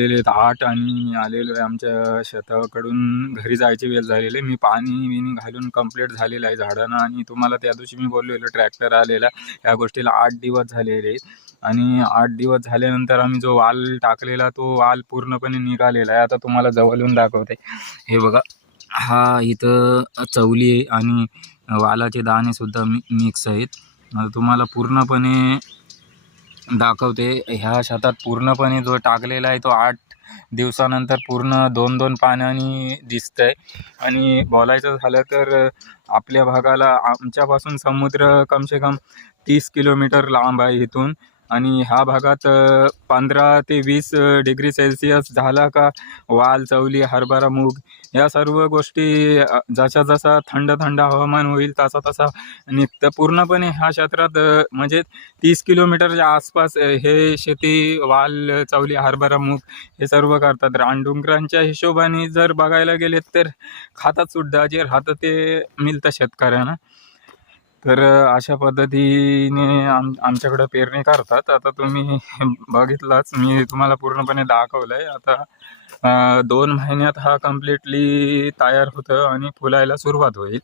वाजलेले आहेत. आठ आणि मी आलेलो आहे आमच्या शेताकडून. घरी जायची वेळ झालेली आहे. मी पाणी बिनी घालून कंप्लीट झालेलं आहे झाडांना आणि तुम्हाला त्या दिवशी मी बोललेलो ट्रॅक्टर आलेला या गोष्टीला आठ दिवस झालेले आहेत. आणि आठ दिवस झाल्यानंतर आम्ही जो वाल टाकलेला तो वाल पूर्णपणे निघालेला आहे. आता तुम्हाला जवळून दाखवते. हे बघा हा इथं चवली आहे आणि वालाचे दाणेसुद्धा मि मिक्स आहेत. तुम्हाला पूर्णपणे दाखवते. ह्या शेतात पूर्णपणे जो टाकलेला आहे तो आठ दिवसानंतर पूर्ण दोन दोन पाण्याने दिसतंय. आणि बोलायचं झालं तर आपल्या भागाला आमच्यापासून समुद्र कमसे कम तीस किलोमीटर लांब आहे इथून. आणि ह्या भागात पंधरा ते वीस डिग्री सेल्सिअस झाला का? वाल चवली हरभरा मूग या सर्व गोष्टी जशा जसा जसा थंड थंड हवामान होईल तसा तसा निघतं. पूर्णपणे ह्या क्षेत्रात म्हणजे तीस किलोमीटरच्या आसपास हे शेती वाल चवली हरभरा मूग हे सर्व करतात. रानडुंगरांच्या हिशोबाने जर बघायला गेलेत तर खातात सुद्धा जे राहतं ते मिळतं शेतकऱ्यांना. तर अशा पद्धतीने आम आमच्याकडं पेरणी करतात. आता तुम्ही बघितलाच मी तुम्हाला पूर्णपणे दाखवलं आहे आता दोन महिन्यात हा कम्प्लिटली तयार होतं आणि फुलायला सुरुवात होईल.